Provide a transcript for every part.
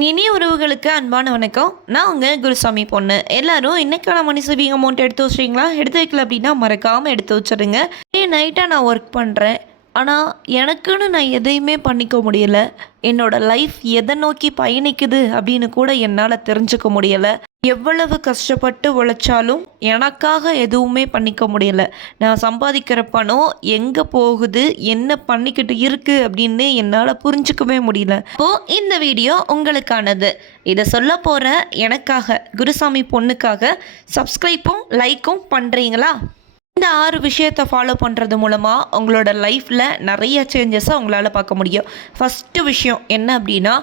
இனிய உறவுகளுக்கு அன்பான வணக்கம். நான் உங்கள் குருசாமி பொண்ணு. எல்லாரும் இன்னைக்கான மணி சேவிங் அமௌண்ட் எடுத்து வச்சுருங்களா எடுத்து வைக்கல அப்படின்னா மறக்காமல் எடுத்து வச்சுருங்க. நைட்டாக நான் ஒர்க் பண்ணுறேன் ஆனால் எனக்குன்னு நான் எதையுமே பண்ணிக்க முடியல. என்னோட லைஃப் எதை நோக்கி பயணிக்குது அப்படின்னு கூட என்னால் தெரிஞ்சுக்க முடியலை. எவ்வளவு கஷ்டப்பட்டு உழைச்சாலும் எனக்காக எதுவுமே பண்ணிக்க முடியல. நான் சம்பாதிக்கிற பணம் எங்கே போகுது என்ன பண்ணிக்கிட்டு இருக்குது அப்படின்னு என்னால் புரிஞ்சுக்கவே முடியல. இப்போ இந்த வீடியோ உங்களுக்கானது. இதை சொல்ல போகிற எனக்காக குருசாமி பொண்ணுக்காக சப்ஸ்கிரைப்பும் லைக்கும் பண்ணுறீங்களா இந்த ஆறு விஷயத்தை ஃபாலோ பண்ணுறது மூலமாக உங்களோட லைஃப்பில் நிறைய சேஞ்சஸை உங்களால் பார்க்க முடியும். ஃபஸ்ட்டு விஷயம் என்ன அப்படின்னா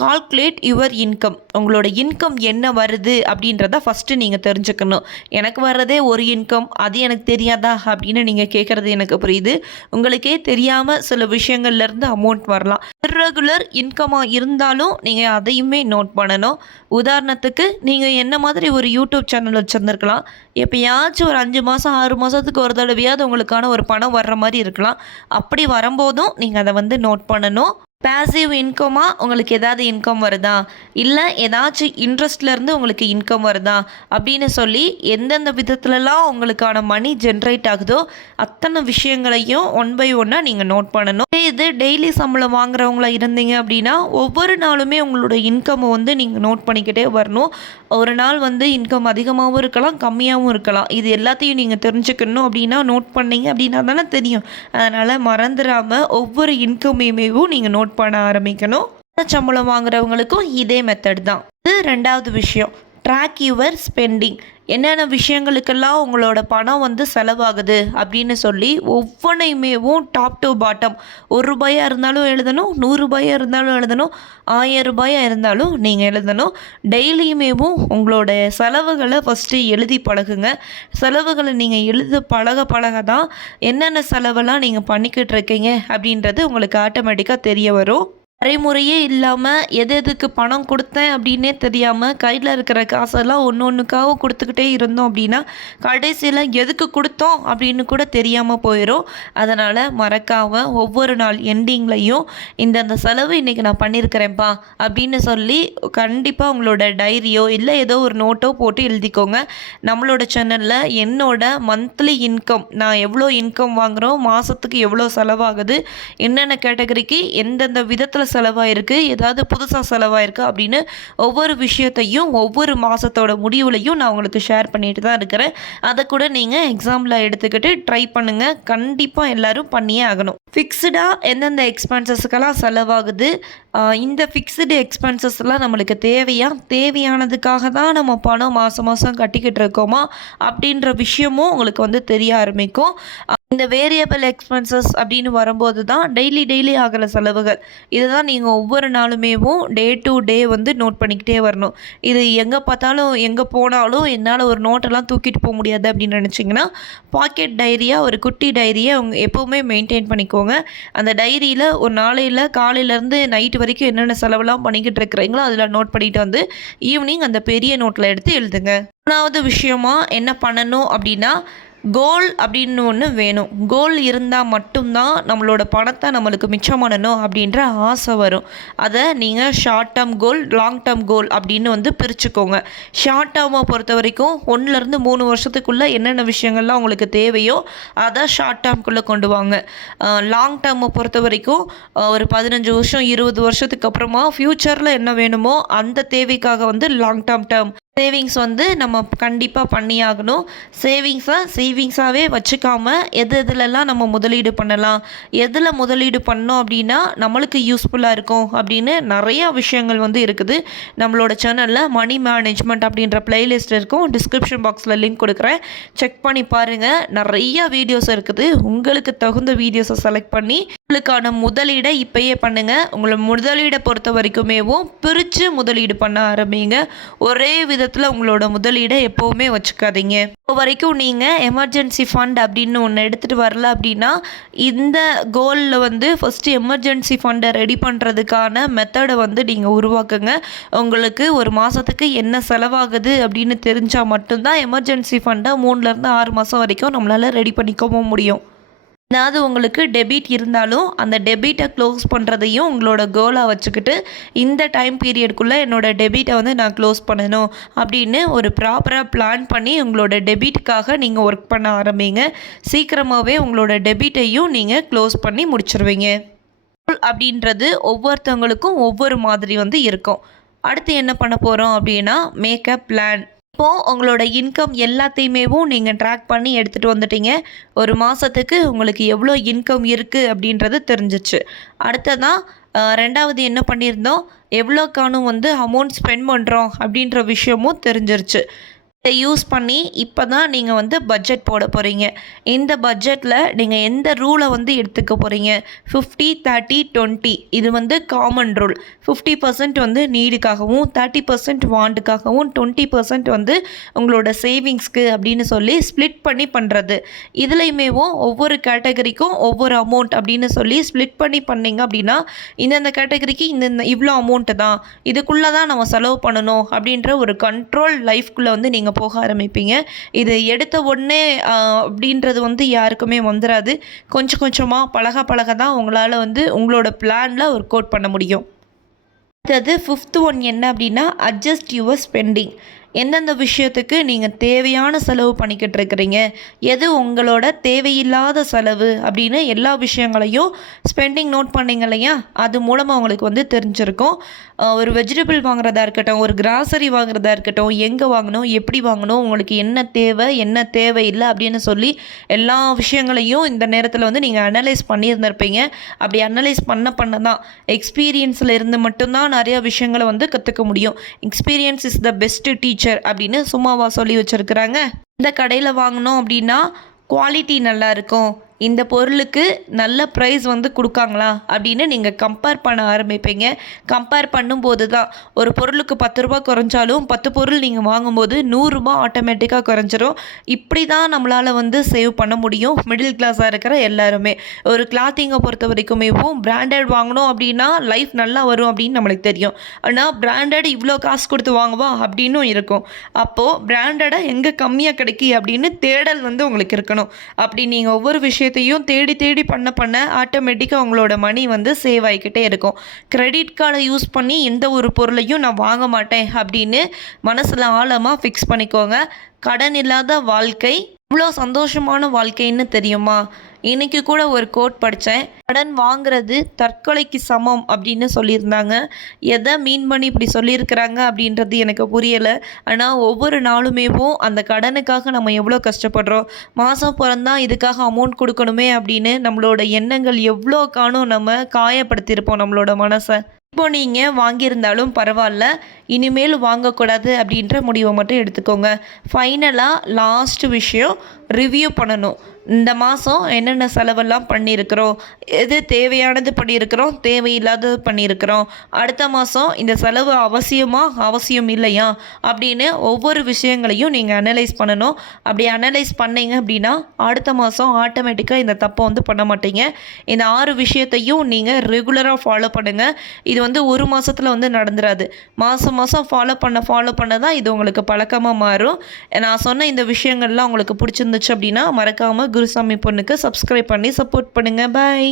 கால்குலேட் யுவர் இன்கம் உங்களோட இன்கம் என்ன வருது அப்படின்றத ஃபஸ்ட்டு நீங்கள் தெரிஞ்சுக்கணும். எனக்கு வர்றதே ஒரு இன்கம் அது எனக்கு தெரியாதா அப்படின்னு நீங்கள் கேட்குறது எனக்கு புரியுது. உங்களுக்கே தெரியாமல் சில விஷயங்கள்லேருந்து அமௌண்ட் வரலாம். இர்ரெகுலர் இன்கமாக இருந்தாலும் நீங்கள் அதையுமே நோட் பண்ணணும். உதாரணத்துக்கு நீங்கள் என்ன மாதிரி ஒரு யூடியூப் சேனல் வச்சுருந்துருக்கலாம். எப்போயாச்சும் ஒரு அஞ்சு மாதம் ஆறு மாதத்துக்கு ஒரு தடவையாவது உங்களுக்கான ஒரு பணம் வர்ற மாதிரி இருக்கலாம். அப்படி வரும்போதும் நீங்கள் அதை வந்து நோட் பண்ணணும். பேசிவ் இன்கமாக உங்களுக்கு ஏதாவது இன்கம் வருதா? இல்லை ஏதாச்சும் இன்ட்ரெஸ்ட்லேருந்து உங்களுக்கு இன்கம் வருதா? அப்படின்னு சொல்லி எந்தெந்த விதத்துலலாம் உங்களுக்கான மணி ஜென்ரேட் ஆகுதோ அத்தனை விஷயங்களையும் ஒன் பை ஒன்னாக நீங்கள் நோட் பண்ணணும். இது டெய்லி சம்பளம் வாங்குறவங்களா இருந்தீங்க அப்படின்னா ஒவ்வொரு நாளுமே உங்களோட இன்கம்மை வந்து நீங்கள் நோட் பண்ணிக்கிட்டே வரணும். ஒரு நாள் வந்து இன்கம் அதிகமாகவும் இருக்கலாம் கம்மியாகவும் இருக்கலாம். இது எல்லாத்தையும் நீங்கள் தெரிஞ்சுக்கணும் அப்படின்னா நோட் பண்ணீங்க அப்படின்னா தானே தெரியும். அதனால் மறந்துடாமல் ஒவ்வொரு இன்கமையுமேவும் நீங்கள் நோட் பண்ண ஆரம்பிக்கணும். சம்பளம் வாங்குறவங்களுக்கும் இதே மெத்தட் தான். இது ரெண்டாவது விஷயம். ட்ராக் யுவர் ஸ்பெண்டிங் என்னென்ன விஷயங்களுக்கெல்லாம் உங்களோட பணம் வந்து செலவாகுது அப்படின்னு சொல்லி ஒவ்வொன்றையுமேவும் டாப் டு பாட்டம் ஒரு ரூபாயாக இருந்தாலும் எழுதணும் நூறுரூபாயாக இருந்தாலும் எழுதணும் ஆயிரம் ரூபாயாக இருந்தாலும் நீங்கள் எழுதணும். டெய்லியுமேவும் உங்களோட செலவுகளை ஃபஸ்ட்டு எழுதி பழகுங்க. செலவுகளை நீங்கள் எழுத பழக பழக தான் என்னென்ன செலவெல்லாம் நீங்கள் பண்ணிக்கிட்டு இருக்கீங்க அப்படின்றது உங்களுக்கு ஆட்டோமேட்டிக்காக தெரிய வரும். வரைமுறையே இல்லாமல் எது எதுக்கு பணம் கொடுத்தேன் அப்படின்னே தெரியாமல் கையில் இருக்கிற காசெல்லாம் ஒன்று ஒன்றுக்காக கொடுத்துக்கிட்டே இருந்தோம் அப்படின்னா கடைசியில் எதுக்கு கொடுத்தோம் அப்படின்னு கூட தெரியாமல் போயிடும் அதனால் மறக்காமல் ஒவ்வொரு நாள் எண்டிங்லையும் இந்தந்த செலவு இன்றைக்கி நான் பண்ணியிருக்கிறேன்ப்பா அப்படின்னு சொல்லி கண்டிப்பாக உங்களோட டைரியோ இல்லை ஏதோ ஒரு நோட்டோ போட்டு எழுதிக்கோங்க. நம்மளோட சேனலில் என்னோட மந்த்லி இன்கம் நான் எவ்வளோ இன்கம் வாங்குகிறோம் மாதத்துக்கு எவ்வளோ செலவாகுது என்னென்ன கேட்டகரிக்கு எந்தெந்த விதத்தில் செலவாயிருக்கு ஏதாவது புதுசாக செலவாயிருக்கு அப்படின்னு ஒவ்வொரு விஷயத்தையும் ஒவ்வொரு மாதத்தோட முடிவுலையும் நான் உங்களுக்கு ஷேர் பண்ணிட்டு தான் இருக்கிறேன். அதை கூட நீங்கள் எக்ஸாம்பிளாக எடுத்துக்கிட்டு ட்ரை பண்ணுங்கள் கண்டிப்பாக எல்லோரும் பண்ணியே ஆகணும். ஃபிக்ஸ்டாக எந்தெந்த எக்ஸ்பென்சஸ்க்கெல்லாம் செலவாகுது? இந்த ஃபிக்ஸ்டு எக்ஸ்பென்சஸ்லாம் நம்மளுக்கு தேவையா? தேவையானதுக்காக தான் நம்ம பணம் மாதம் மாதம் கட்டிக்கிட்டு இருக்கோமா? அப்படின்ற விஷயமும் உங்களுக்கு வந்து தெரிய ஆரம்பிக்கும். இந்த வேரியபிள் எக்ஸ்பென்சஸ் அப்படின்னு வரும்போது தான் டெய்லி டெய்லி ஆகிற செலவுகள். இதுதான் நீங்கள் ஒவ்வொரு நாளுமேவும் டே டு டே வந்து நோட் பண்ணிக்கிட்டே வரணும். இது எங்கே பார்த்தாலும் எங்கே போனாலும் என்னால் ஒரு நோட்டெல்லாம் தூக்கிட்டு போக முடியாது அப்படின்னு நினச்சிங்கன்னா பாக்கெட் டைரியாக ஒரு குட்டி டைரியை அவங்க எப்போவுமே மெயின்டைன் பண்ணிக்கோங்க. அந்த டைரியில் ஒரு நாளையில் காலையிலேருந்து நைட்டு வரைக்கும் என்னென்ன செலவெல்லாம் பண்ணிக்கிட்டு இருக்கிறீங்களோ அதில் நோட் பண்ணிட்டு வந்து ஈவினிங் அந்த பெரிய நோட்டில் எடுத்து எழுதுங்க. மூணாவது விஷயமா என்ன பண்ணணும் அப்படின்னா கோல் அப்படின்னு ஒன்று வேணும். கோல் இருந்தால் மட்டும்தான் நம்மளோட பணத்தை நம்மளுக்கு மிச்சம் பண்ணணும் அப்படின்ற ஆசை வரும். அதை நீங்கள் short term goal long term goal அப்படின்னு வந்து பிரிச்சுக்கோங்க. ஷார்ட் டேர்மை பொறுத்த வரைக்கும் ஒன்றுலேருந்து மூணு வருஷத்துக்குள்ளே என்னென்ன விஷயங்கள்லாம் உங்களுக்கு தேவையோ அதை ஷார்ட் டேர்ம்குள்ளே கொண்டு வாங்க. லாங் டேர்மை பொறுத்த வரைக்கும் ஒரு பதினஞ்சு வருஷம் இருபது வருஷத்துக்கு அப்புறமா ஃப்யூச்சரில் என்ன வேணுமோ அந்த தேவைக்காக வந்து லாங் டேர்ம் டேர்ம் சேவிங்ஸ் வந்து நம்ம கண்டிப்பாக பண்ணியாகணும். சேவிங்ஸை சேவிங்ஸாகவே வச்சுக்காம எது எதுலலாம் நம்ம முதலீடு பண்ணலாம் எதில் முதலீடு பண்ணோம் அப்படின்னா நம்மளுக்கு யூஸ்ஃபுல்லாக இருக்கும் அப்படின்னு நிறையா விஷயங்கள் வந்து இருக்குது. நம்மளோட சேனலில் மணி மேனேஜ்மெண்ட் அப்படின்ற பிளேலிஸ்ட் இருக்கும். டிஸ்கிரிப்ஷன் பாக்ஸில் லிங்க் கொடுக்குறேன். செக் பண்ணி பாருங்கள் நிறையா வீடியோஸ் இருக்குது. உங்களுக்கு தகுந்த வீடியோஸை செலக்ட் பண்ணி உங்களுக்கான முதலீடை இப்பயே பண்ணுங்கள் உங்களை முதலீடை பொறுத்த வரைக்குமேவும் பிரித்து முதலீடு பண்ண ஆரம்பிங்க. ஒரே வித விதத்தில் உங்களோட முதலீடை எப்போவுமே வச்சுக்காதீங்க. இப்போ வரைக்கும் நீங்கள் எமர்ஜென்சி ஃபண்ட் அப்படின்னு ஒன்று எடுத்துகிட்டு வரல அப்படின்னா இந்த கோலில் வந்து ஃபஸ்ட்டு எமர்ஜென்சி ஃபண்டை ரெடி பண்ணுறதுக்கான மெத்தடை வந்து நீங்கள் உருவாக்குங்க. உங்களுக்கு ஒரு மாதத்துக்கு என்ன செலவாகுது அப்படின்னு தெரிஞ்சால் மட்டும்தான் எமர்ஜென்சி ஃபண்டை மூணுலேருந்து ஆறு மாதம் வரைக்கும் நம்மளால் ரெடி பண்ணிக்கவும் முடியும். அதாவது உங்களுக்கு டெபிட் இருந்தாலும் அந்த டெபிட்டை க்ளோஸ் பண்ணுறதையும் உங்களோட கோலாக வச்சுக்கிட்டு இந்த டைம் பீரியடுக்குள்ளே என்னோடய டெபிட்டை வந்து நான் க்ளோஸ் பண்ணணும் அப்படின்னு ஒரு ப்ராப்பராக பிளான் பண்ணி உங்களோட டெபிட்டுக்காக நீங்கள் ஒர்க் பண்ண ஆரம்பிங்க. சீக்கிரமாகவே உங்களோட டெபிட்டையும் நீங்கள் க்ளோஸ் பண்ணி முடிச்சிருவீங்க. அப்படின்றது ஒவ்வொருத்தவங்களுக்கும் ஒவ்வொரு மாதிரி வந்து இருக்கும். அடுத்து என்ன பண்ண போகிறோம் அப்படின்னா மேக்கப் பிளான் இப்போது உங்களோட இன்கம் எல்லாத்தையுமேவும் நீங்கள் ட்ராக் பண்ணி எடுத்துகிட்டு வந்துட்டீங்க. ஒரு மாதத்துக்கு உங்களுக்கு எவ்வளோ இன்கம் இருக்குது அப்படின்றது தெரிஞ்சிச்சு. அடுத்ததான் ரெண்டாவது என்ன பண்ணியிருந்தோம்? எவ்வளோக்கானும் வந்து அமௌண்ட் ஸ்பெண்ட் பண்ணுறோம் அப்படின்ற விஷயமும் தெரிஞ்சிருச்சு. இதை யூஸ் பண்ணி இப்போ தான் நீங்கள் வந்து பட்ஜெட் போட போகிறீங்க இந்த பட்ஜெட்டில் நீங்கள் எந்த ரூலை வந்து எடுத்துக்க போகிறீங்க ஃபிஃப்டி தேர்ட்டி டுவெண்ட்டி இது வந்து காமன் ரூல் ஃபிஃப்டி பர்சன்ட் வந்து நீடுக்காகவும் தேர்ட்டி பர்சன்ட் வாண்டுக்காகவும் டுவெண்ட்டி பர்சன்ட் வந்து உங்களோட சேவிங்ஸ்க்கு அப்படின்னு சொல்லி ஸ்ப்ளிட் பண்ணி பண்ணுறது இதுலையுமேவும் ஒவ்வொரு கேட்டகரிக்கும் ஒவ்வொரு அமௌண்ட் அப்படின்னு சொல்லி ஸ்ப்ளிட் பண்ணி பண்ணிங்க அப்படின்னா இந்தந்த கேட்டகரிக்கு இந்தந்த இவ்வளோ அமௌண்ட்டு தான். இதுக்குள்ளே தான் நம்ம செலவு பண்ணணும் அப்படின்ற ஒரு கண்ட்ரோல் லைஃப்குள்ளே வந்து நீங்கள் போக ஆரம்பிப்பீங்க. இது எடுத்த உடனே அப்படின்றது வந்து யாருக்குமே வந்துடாது கொஞ்சம் கொஞ்சமாக பழக பழக தான் உங்களால் வந்து உங்களோட பிளானில் ஒர்க் அவுட் பண்ண முடியும். அடுத்தது ஃபிஃப்த் ஒன் என்ன அப்படின்னா அட்ஜஸ்ட் யுவர் ஸ்பெண்டிங் எந்தெந்த விஷயத்துக்கு நீங்கள் தேவையான செலவு பண்ணிக்கிட்டு இருக்கிறீங்க எது உங்களோட தேவையில்லாத செலவு? அப்படின்னு எல்லா விஷயங்களையும் ஸ்பெண்டிங் நோட் பண்ணீங்க இல்லையா? அது மூலமாக உங்களுக்கு வந்து தெரிஞ்சிருக்கும். ஒரு வெஜிடபிள் வாங்குறதா இருக்கட்டும் ஒரு கிராசரி வாங்குறதா இருக்கட்டும் எங்கே வாங்கணும் எப்படி வாங்கணும் உங்களுக்கு என்ன தேவை என்ன தேவையில்லை அப்படின்னு சொல்லி எல்லா விஷயங்களையும் இந்த நேரத்தில் வந்து நீங்கள் அனலைஸ் பண்ணியிருந்திருப்பீங்க. அப்படி அனலைஸ் பண்ண பண்ண தான் எக்ஸ்பீரியன்ஸில் இருந்து மட்டும்தான் நிறையா விஷயங்களை வந்து கற்றுக்க முடியும். Experience is the best teacher அப்படின்னு சும்மாவா சொல்லி வச்சுருக்குறாங்க. இந்த கடையில் வாங்கினோம் அப்படின்னா குவாலிட்டி நல்லா இருக்கும். இந்த பொருளுக்கு நல்ல ப்ரைஸ் வந்து கொடுக்காங்களா? அப்படின்னு நீங்கள் கம்பேர் பண்ண ஆரம்பிப்பீங்க. கம்பேர் பண்ணும்போது தான் ஒரு பொருளுக்கு பத்து ரூபா குறைஞ்சாலும் பத்து பொருள் நீங்கள் வாங்கும்போது நூறுரூபா ஆட்டோமேட்டிக்காக குறைஞ்சிரும். இப்படி தான் நம்மளால் வந்து சேவ் பண்ண முடியும். மிடில் கிளாஸாக இருக்கிற எல்லாருமே. ஒரு கிளாத்திங்கை பொறுத்த வரைக்குமேவும் பிராண்டட் வாங்கணும் அப்படின்னா லைஃப் நல்லா வரும் அப்படின்னு நம்மளுக்கு தெரியும். ஆனால் பிராண்டட் இவ்வளோ காசு கொடுத்து வாங்குவா அப்படின்னும் இருக்கும். அப்போது பிராண்டடாக எங்கே கம்மியாக கிடைக்கி அப்படின்னு தேடல் வந்து உங்களுக்கு இருக்கணும். அப்படி நீங்கள் ஒவ்வொரு விஷயம் விஷயத்தையும் தேடி தேடி பண்ண பண்ண ஆட்டோமேட்டிக்காக உங்களோட மணி வந்து சேவ் ஆகிக்கிட்டே இருக்கும். கிரெடிட் கார்டை யூஸ் பண்ணி எந்த ஒரு பொருளையும் நான் வாங்க மாட்டேன் அப்படின்னு மனசில் ஆழமாக ஃபிக்ஸ் பண்ணிக்கோங்க. கடன் இல்லாத வாழ்க்கை இவ்வளோ சந்தோஷமான வாழ்க்கைன்னு தெரியுமா? இன்னைக்கு கூட ஒரு கோட் படித்தேன் கடன் வாங்குறது தற்கொலைக்கு சமம் அப்படின்னு சொல்லியிருந்தாங்க. எதை மீன் பண்ணி இப்படி சொல்லியிருக்கிறாங்க அப்படின்றது எனக்கு புரியலை. ஆனால் ஒவ்வொரு நாளுமேவும் அந்த கடனுக்காக நம்ம எவ்வளோ கஷ்டப்படுறோம். மாதம் பிறந்தா இதுக்காக அமௌண்ட் கொடுக்கணுமே அப்படின்னு நம்மளோட எண்ணங்கள் எவ்வளோ காணும் நம்ம காயப்படுத்தியிருப்போம் நம்மளோட மனசை. இப்போ நீங்கள் வாங்கியிருந்தாலும் பரவாயில்ல. இனிமேல் வாங்கக்கூடாது அப்படின்ற முடிவை மட்டும் எடுத்துக்கோங்க. ஃபைனலாக லாஸ்ட் விஷயம் ரிவ்யூ பண்ணணும். இந்த மாதம் என்னென்ன செலவெல்லாம் பண்ணியிருக்கிறோம்? எது தேவையானது பண்ணியிருக்கிறோம்? தேவையில்லாதது பண்ணியிருக்கிறோம். அடுத்த மாதம் இந்த செலவு அவசியமா? அவசியம் இல்லையா? அப்படின்னு ஒவ்வொரு விஷயங்களையும் நீங்கள் அனலைஸ் பண்ணணும். அப்படி அனலைஸ் பண்ணீங்க அப்படின்னா அடுத்த மாதம் ஆட்டோமேட்டிக்காக இந்த தப்பை வந்து பண்ண மாட்டீங்க. இந்த ஆறு விஷயத்தையும் நீங்கள் ரெகுலராக ஃபாலோ பண்ணுங்கள் இது வந்து ஒரு மாதத்தில் வந்து நடந்துராது. மாதம் மாதம் ஃபாலோ பண்ண ஃபாலோ பண்ண தான் இது உங்களுக்கு பழக்கமாக மாறும். நான் சொன்ன இந்த விஷயங்கள்லாம் உங்களுக்கு பிடிச்சிருந்துச்சு அப்படின்னா மறக்காமல் குருசாமி பொண்ணுக்கு சப்ஸ்கிரைப் பண்ணி சப்போர்ட் பண்ணுங்கள் பாய்